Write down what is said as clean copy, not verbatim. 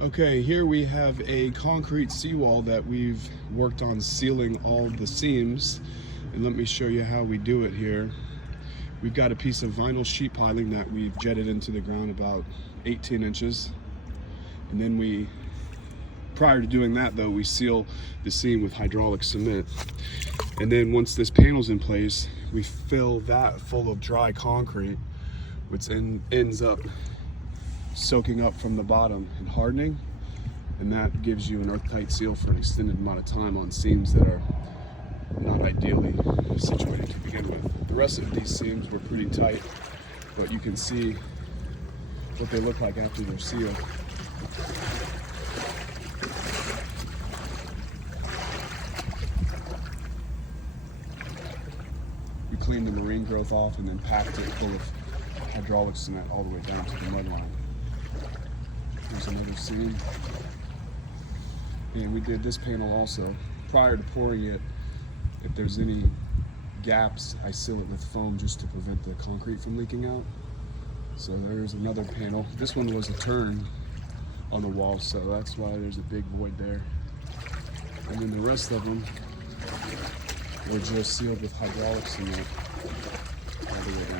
Okay, here we have a concrete seawall that we've worked on sealing all the seams. And let me show you how we do it here. We've got a piece of vinyl sheet piling that we've jetted into the ground about 18 inches. And then prior to doing that though, we seal the seam with hydraulic cement. And then once this panel's in place, we fill that full of dry concrete, which ends up soaking up from the bottom and hardening, and that gives you an earth-tight seal for an extended amount of time on seams that are not ideally situated to begin with. The rest of these seams were pretty tight, but you can see what they look like after they're sealed. We cleaned the marine growth off and then packed it full of hydraulic cement all the way down to the mud line. Here's another seam. And we did this panel also. Prior to pouring it, if there's any gaps, I seal it with foam just to prevent the concrete from leaking out. So there's another panel. This one was a turn on the wall, so that's why there's a big void there. And then the rest of them were just sealed with hydraulic cement all the way down.